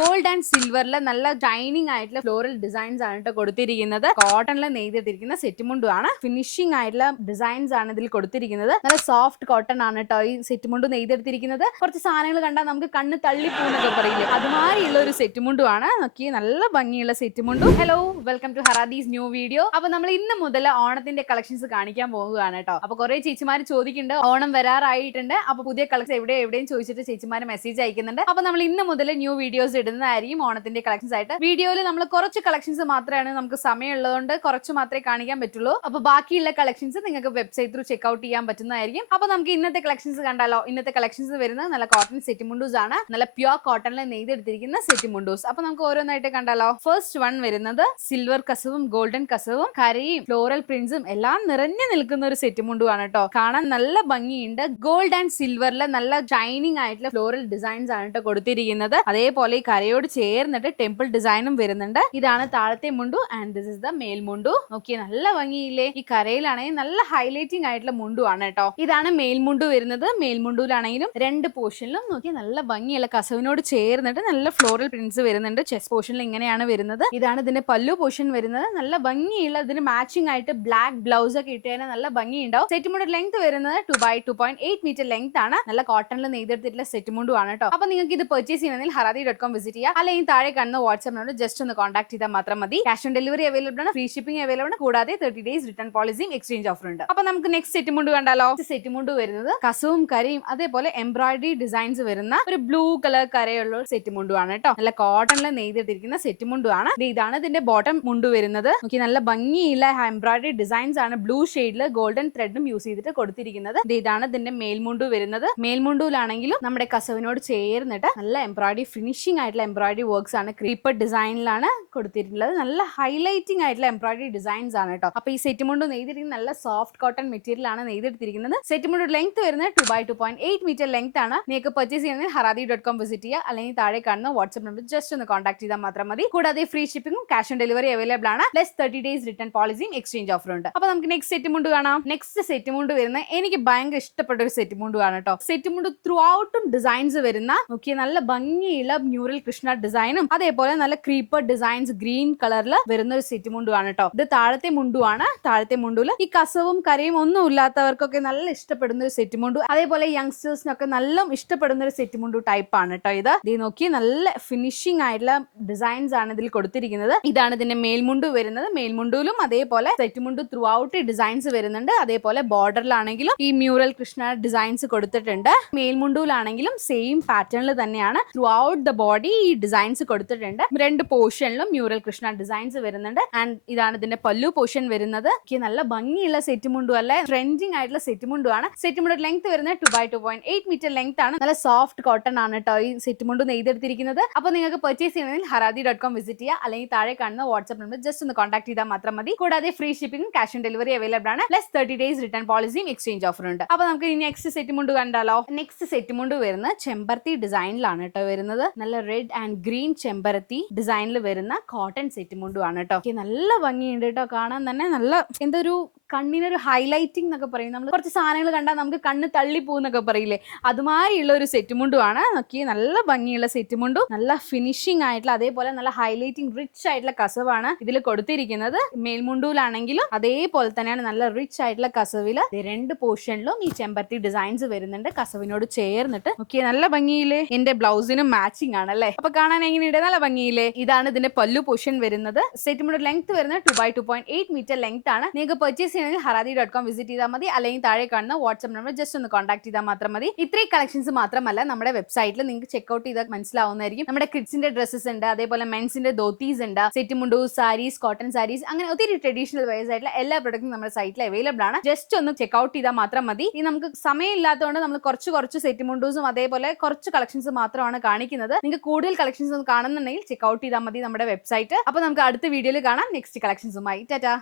Gold and സിൽവറിലെ നല്ല shining ആയിട്ടുള്ള floral designs ആണ് കേട്ടോ കൊടുത്തിരിക്കുന്നത്. കോട്ടണിൽ നെയ്തിട്ടിരിക്കുന്ന സെറ്റ് മുണ്ടും ആണ്. ഫിനിഷിംഗ് ആയിട്ടുള്ള ഡിസൈൻസ് ആണ് ഇതിൽ കൊടുത്തിരിക്കുന്നത്. നല്ല സോഫ്റ്റ് കോട്ടൺ ആണ് കേട്ടോ ഈ സെറ്റ് മുണ്ട് നെയ്തെടുത്തിരിക്കുന്നത്. കുറച്ച് സാധനങ്ങൾ കണ്ടാൽ നമുക്ക് കണ്ണ് തള്ളിപ്പോന്നൊക്കെ പറയില്ലേ, അതുമാതിരിയുള്ള ഒരു സെറ്റ് മുണ്ടും ആണ്. നോക്കി നല്ല ഭംഗിയുള്ള സെറ്റ് മുണ്ടും. ഹലോ, വെൽക്കം ടു ഹറാദീസ് ന്യൂ വീഡിയോ. അപ്പൊ നമ്മൾ ഇന്ന് മുതൽ ഓണത്തിന്റെ കളക്ഷൻസ് കാണിക്കാൻ പോവുകയാണ് കേട്ടോ. അപ്പൊ കുറെ ചേച്ചിമാർ ചോദിക്കുന്നുണ്ട്, ഓണം വരാറായിട്ടുണ്ട്, അപ്പൊ പുതിയ കളക്ഷൻ എവിടെയും ചോദിച്ചിട്ട് ചേച്ചിമാര് മെസ്സേജ് അയക്കുന്നുണ്ട്. അപ്പൊ നമ്മൾ ഇന്ന് മുതൽ ന്യൂ വീഡിയോസ് ഇടുന്നതായിരിക്കും ഓണത്തിന്റെ കളക്ഷൻസ് ആയിട്ട്. വീഡിയോയിൽ നമ്മൾ കുറച്ച് കളക്ഷൻസ് മാത്രമാണ് നമുക്ക് സമയമുള്ളതുകൊണ്ട് കുറച്ച് മാത്രമേ കാണിക്കാൻ പറ്റുള്ളൂ. അപ്പൊ ബാക്കിയുള്ള കളക്ഷൻസ് നിങ്ങൾക്ക് വെബ്സൈറ്റ് ത്രൂ ചെക്ക്ഔട്ട് ചെയ്യാൻ പറ്റുന്നതായിരിക്കും. അപ്പൊ നമുക്ക് ഇന്നത്തെ കളക്ഷൻസ് കണ്ടാലോ. ഇന്നത്തെ കളക്ഷൻസ് വരുന്നത് നല്ല കോട്ടൺ സെറ്റ് മുണ്ടൂസ് ആണ്. നല്ല പ്യൂർ കോട്ടണിൽ നെയ്തെടുത്തിരിക്കുന്ന സെറ്റ് മുണ്ടൂസ്. അപ്പൊ നമുക്ക് ഓരോന്നായിട്ട് കണ്ടാലോ. ഫസ്റ്റ് വൺ വരുന്നത് സിൽവർ കസവും ഗോൾഡൻ കസവും കരയും ഫ്ലോറൽ പ്രിന്റ്സും എല്ലാം നിറഞ്ഞു നിൽക്കുന്ന ഒരു സെറ്റ് മുണ്ടുമാണ് കേട്ടോ. കാണാൻ നല്ല ഭംഗിയുണ്ട്. ഗോൾഡ് ആൻഡ് സിൽവറിലെ നല്ല ഷൈനിങ് ആയിട്ടുള്ള ഫ്ലോറൽ ഡിസൈൻസ് ആണ് കേട്ടോ കൊടുത്തിരിക്കുന്നത്. അതേപോലെ ഈ കരയോട് ചേർന്നിട്ട് ടെമ്പിൾ ഡിസൈനും വരുന്നുണ്ട്. ഇതാണ് താഴത്തെ മുണ്ടു ആൻഡ് ദിസ് ഇസ് ദ മേൽ മുണ്ടു. നോക്കിയേ നല്ല ഭംഗിയില്ലേ. ഈ കരയിലാണെങ്കിൽ നല്ല ഹൈലൈറ്റിംഗ് ആയിട്ടുള്ള മുണ്ടു ആണ് കേട്ടോ. ഇതാണ് മേൽമുണ്ടു വരുന്നത്. മേൽമുണ്ടുവിലാണെങ്കിലും രണ്ട് പോർഷനിലും നോക്കി നല്ല ഭംഗിയുള്ള കസവിനോട് ചേർന്നിട്ട് നല്ല ഫ്ലോറൽ പ്രിന്റ്സ് വരുന്നുണ്ട്. ചെസ്റ്റ് പോർഷനിൽ ഇങ്ങനെയാണ് വരുന്നത്. ഇതാണ് ഇതിന്റെ പല്ലു പോർഷൻ വരുന്നത്. നല്ല ഭംഗിയുള്ള ഇതിന് മാച്ചിങ് ആയിട്ട് ബ്ലാക്ക് ബ്ലൗസ് ഒക്കെ ഇട്ട് കഴിഞ്ഞാൽ നല്ല ഭംഗിയുണ്ടാവും. സെറ്റ് മുണ്ട് ലെങ്ത് വരുന്നത് 2x2.8 മീറ്റർ ലെങ്ത് ആണ്. നല്ല കോട്ടണിൽ നെയ്തെടുത്തിട്ടുള്ള സെറ്റ് മുണ്ടു ആണ് കേട്ടോ. അപ്പൊ നിങ്ങൾക്ക് ഇത് പർച്ചേസ് ചെയ്യണമെങ്കിൽ harathi.com വിസിറ്റ് ചെയ്യാം. അല്ലെങ്കിൽ താഴെ കാണുന്ന വാട്സ്ആപ്പ് നമ്പർ ജസ്റ്റ് ഒന്ന് കോൺടാക്ട് ചെയ്താൽ മാത്രം മതി. ക്യാഷ് ഓൺ ഡെലിവറി അവൈലബിൾ ആണ്. ഫ്രീ ഷിപ്പിംഗ് അവൈലബിൾ ആണ്. കൂടാതെ 30 days റിട്ടേൺ പോളിസിയും എക്സ്ചേഞ്ച് ഓഫർ ഉണ്ട്. അപ്പൊ നമുക്ക് നെക്സ്റ്റ് സെറ്റ് മുണ്ട് കണ്ടാലോ. സെറ്റ് മുണ്ട് വരുന്നത് കസവും കരയും അതേപോലെ എംബ്രോയിഡറി ഡിസൈൻസ് വരുന്ന ഒരു ബ്ലൂ കളർ കരയുള്ള സെറ്റ് മുണ്ടു ആണ് കേട്ടോ. നല്ല കോട്ടണിൽ നെയ്തെടുത്തിരിക്കുന്ന സെറ്റ് മുണ്ടു ആണ്. ഇതാണ് ഇതിന്റെ ബോട്ടം മുണ്ടു വരുന്നത്. നോക്കി നല്ല ഭംഗിയുള്ള എംബ്രോയിഡറി ഡിസൈൻസ് ആണ് ബ്ലൂ ഷെയ്ഡില് ഗോൾഡൻ ത്രെഡും യൂസ് ചെയ്തിട്ട് കൊടുത്തിരിക്കുന്നത്. ഇതാണ് ഇതിന്റെ മേൽമുണ്ടു വരുന്നത്. മേൽമുണ്ടുവിലാണെങ്കിലും നമ്മുടെ കസവിനോട് ചേർന്നിട്ട് നല്ല എംബ്രോയിഡറി ഫിനിഷിംഗ് ആയിട്ടുള്ള എംബ്രോയിഡറി വർക്ക്സ് ആണ്. ക്രീപ്പർ ഡിസൈനിലാണ് കൊടുത്തിട്ടുള്ളത്. നല്ല ഹൈലൈറ്റിംഗ് ആയിട്ടുള്ള എംബ്രോയിഡറി ഡിസൈൻസ് ആണ് കേട്ടോ. അപ്പൊ ഈ സെറ്റ് മുണ്ട് നെയ്തിരിക്കുന്നത് നല്ല സോഫ്റ്റ് കോട്ടൺ മെറ്റീരിയൽ ആണ് നെയ്തെടുത്തിരിക്കുന്നത്. സെറ്റ് മുണ്ട് ലെങ്ത് വരുന്നത് 2x2.8 മീറ്റർ ലെങ്ത് ആണ്. നിങ്ങൾക്ക് പർച്ചേസ് ചെയ്യുന്നത് harathi.com വിസിറ്റ് ചെയ്യുക. അല്ലെങ്കിൽ താഴെ കാണുന്ന വാട്സ്ആപ്പ് നമ്പർ ജസ്റ്റ് ഒന്ന് കോൺടാക്ട് ചെയ്താൽ മാത്രം മതി. കൂടാതെ ഫ്രീ ഷിപ്പിംഗും ക്യാഷ് ഓൺ ഡെലിവറി അവൈലബിൾ ആണ്. പ്ലസ് 30 days റിട്ടേൺ പോളിസിയും എക്സ്ചേഞ്ച് ഓഫർ ഉണ്ട്. അപ്പൊ നമുക്ക് നെക്സ്റ്റ് സെറ്റ് മുണ്ട് കാണാം. നെക്സ്റ്റ് സെറ്റ് മുണ്ട് വരുന്ന എനിക്ക് ഭയങ്കര ഇഷ്ടപ്പെട്ട ഒരു സെറ്റ് മുണ്ട് ആണ് കേട്ടോ. സെറ്റ് മുണ്ട് ത്രൂ ഔട്ടും ഡിസൈൻസ് വരുന്ന നോക്കിയ നല്ല ഭംഗിയുള്ള മ്യൂറൽ കൃഷ്ണ ഡിസൈനും അതേപോലെ നല്ല ക്രീപ്പർ ഡിസൈൻസ് ഗ്രീൻ കളറിൽ വരുന്ന ഒരു സെറ്റ് മുണ്ടു ആണ് കേട്ടോ. ഇത് താഴത്തെ മുണ്ടു ആണ്. താഴത്തെ മുണ്ടുല് ഈ കസവും കരയും ഒന്നും ഇല്ലാത്തവർക്കൊക്കെ നല്ല ഇഷ്ടപ്പെടുന്ന ഒരു സെറ്റ് മുണ്ടു, അതേപോലെ യങ്സ്റ്റേഴ്സിനൊക്കെ നല്ല ഇഷ്ടപ്പെടുന്ന ഒരു സെറ്റ് മുണ്ടു ടൈപ്പ് ആണ് കേട്ടോ. ഇത് നോക്കി നല്ല ഫിനിഷിംഗ് ആയിട്ടുള്ള ഡിസൈൻസ് ആണ് ഇതിൽ കൊടുത്തിരിക്കുന്നത്. ഇതാണ് ഇതിന്റെ മേൽമുണ്ടു വരുന്നത്. മേൽമുണ്ടുലും അതേപോലെ സെറ്റ് മുണ്ടു ത്രൂ ഔട്ട് ഡിസൈൻസ് വരുന്നുണ്ട്. അതേപോലെ ബോർഡറിലാണെങ്കിലും ഈ മ്യൂറൽ കൃഷ്ണ ഡിസൈൻസ് കൊടുത്തിട്ടുണ്ട്. മേൽമുണ്ടുവിലാണെങ്കിലും സെയിം പാറ്റേണിൽ തന്നെയാണ് ത്രൂ ഔട്ട് ദ ബോഡി ഈ ഡിസൈൻസ് കൊടുത്തിട്ടുണ്ട്. രണ്ട് പോർഷനിലും മ്യൂറൽ കൃഷ്ണ ഡിസൈൻസ് വരുന്നുണ്ട്. ആൻഡ് ഇതാണ് ഇതിന്റെ പല്ലു പോർഷൻ വരുന്നത്. നല്ല ഭംഗിയുള്ള സെറ്റ് മുണ്ടു അല്ലെ, ട്രെൻഡിങ് ആയിട്ടുള്ള സെറ്റ് മുണ്ടു ആണ്. സെറ്റ് മുണ്ട് ലെങ്ത് വരുന്നത് 2x2.8 മീറ്റർ ലെങ്ത് ആണ്. നല്ല സോഫ്റ്റ് കോട്ടൺ ആണ് കേട്ടോ ഈ സെറ്റ് മുണ്ട് നെയ്തെടുത്തിരിക്കുന്നത്. അപ്പൊ നിങ്ങൾക്ക് പർച്ചേസ് ചെയ്യണമെങ്കിൽ harathi.com വിസിറ്റ് ചെയ്യുക. അല്ലെങ്കിൽ താഴെ കാണുന്ന വാട്സ്ആപ്പ് നമ്പർ ജസ്റ്റ് ഒന്ന് കോൺടാക്ട് ചെയ്താൽ മാത്രം മതി. കൂടാതെ ഫ്രീ ഷിപ്പിംഗും ക്യാഷ് ഓൺ ഡെലിവറി അവൈലബിൾ ആണ്. പ്ലസ് 30 days റിട്ടേൺ പോളിസിയും എക്സ്ചേഞ്ച് ഓഫർ ഉണ്ട്. അപ്പൊ നമുക്ക് ഈ നെക്സ്റ്റ് സെറ്റ് മുണ്ട് കണ്ടാലോ. നെക്സ്റ്റ് സെറ്റ് മുണ്ട് വരുന്നത് ചെമ്പരത്തി ഡിസൈനിലാണ് കേട്ടോ വരുന്നത്. നല്ല റെഡ് ആൻഡ് ഗ്രീൻ ചെമ്പരത്തി ഡിസൈനിൽ വരുന്ന കോട്ടൺ സെറ്റ് മുണ്ടു ആണ് കേട്ടോ. നല്ല ഭംഗിയുണ്ട് കേട്ടോ. കാണാൻ തന്നെ നല്ല എന്തൊരു കണ്ണിനൊരു ഹൈലൈറ്റിംഗ് എന്നൊക്കെ പറയും. നമ്മൾ കുറച്ച് സാധനങ്ങൾ കണ്ടാൽ നമുക്ക് കണ്ണ് തള്ളിപ്പോന്നൊക്കെ പറയില്ലേ, അതുമാതിരിയുള്ള ഒരു സെറ്റ് മുണ്ടു ആണ്. നോക്കി നല്ല ഭംഗിയുള്ള സെറ്റ് മുണ്ടു, നല്ല ഫിനിഷിംഗ് ആയിട്ടുള്ള അതേപോലെ നല്ല ഹൈലൈറ്റിംഗ് റിച്ച് ആയിട്ടുള്ള കസവാണ് ഇതിൽ കൊടുത്തിരിക്കുന്നത്. മേൽമുണ്ടുവിലാണെങ്കിലും അതേപോലെ തന്നെയാണ് നല്ല റിച്ച് ആയിട്ടുള്ള കസവില് രണ്ട് പോർഷനിലും ഈ ചെമ്പരത്തി ഡിസൈൻസ് വരുന്നുണ്ട് കസവിനോട് ചേർന്നിട്ട്. നോക്കിയേ നല്ല ഭംഗിയില്ലേ. എന്റെ ബ്ലൗസിനും മാച്ചിങ് ആണല്ലേ. അപ്പൊ കാണാൻ എങ്ങനെയുണ്ട്, നല്ല ഭംഗിയില്ലേ. ഇതാണ് ഇതിന്റെ പല്ലു പോർഷൻ വരുന്നത്. സെറ്റ് മുണ്ട് ലെങ്ത് വരുന്നത് 2x2.8 മീറ്റർ ലെങ്ത് ആണ്. നിങ്ങൾക്ക് പർച്ചേസ് ചെയ്യണമെങ്കിൽ harathi.com വിസിറ്റ് ചെയ്താൽ മതി. അല്ലെങ്കിൽ താഴെ കാണുന്ന വാട്സ്ആപ്പ് നമ്പർ ജസ്റ്റ് ഒന്ന് കോൺടാക്ട് ചെയ്താൽ മാത്രം മതി. ഇത്രയും കളക്ഷൻസ് മാത്രമല്ല നമ്മുടെ വെബ്സൈറ്റിൽ നിങ്ങൾക്ക് ചെക്ക്ഔട്ട് ചെയ്താൽ മനസ്സിലാവുന്നതായിരിക്കും. നമ്മുടെ കിഡ്സിന്റെ ഡ്രസ്സസ് ഉണ്ട്, അതേപോലെ മെൻസിന്റെ ധോത്തീസ് ഉണ്ട്, സെറ്റ് മുണ്ടു സാരീസ്, കോട്ടൺ സാരീസ്, അങ്ങനെ ഒത്തിരി ട്രഡീഷണൽ വെയർസ് ആയിട്ടുള്ള എല്ലാ പ്രൊഡക്റ്റും നമ്മുടെ സൈറ്റിൽ അവൈലബിൾ ആണ്. ജസ്റ്റ് ഒന്ന് ചെക്ക്ഔട്ട് ചെയ്താൽ മാത്രം മതി. ഇനി നമുക്ക് സമയം ഇല്ലാത്തതുകൊണ്ട് നമ്മൾ കുറച്ച് സെറ്റ് മുണ്ടൂസും അതേപോലെ കുറച്ച് കളക്ഷൻസ് മാത്രമാണ് കാണിക്കുന്നത്. നിങ്ങൾക്ക് കൂടുതൽ കളക്ഷൻസ് ഒന്ന് കാണുന്നുണ്ടെങ്കിൽ ചെക്ക്ഔട്ട് ചെയ്താൽ മതി നമ്മുടെ വെബ്സൈറ്റ്. അപ്പൊ നമുക്ക് അടുത്ത വീഡിയോയിൽ കാണാം നെക്സ്റ്റ് കളക്ഷൻസുമായി. ടാറ്റാ.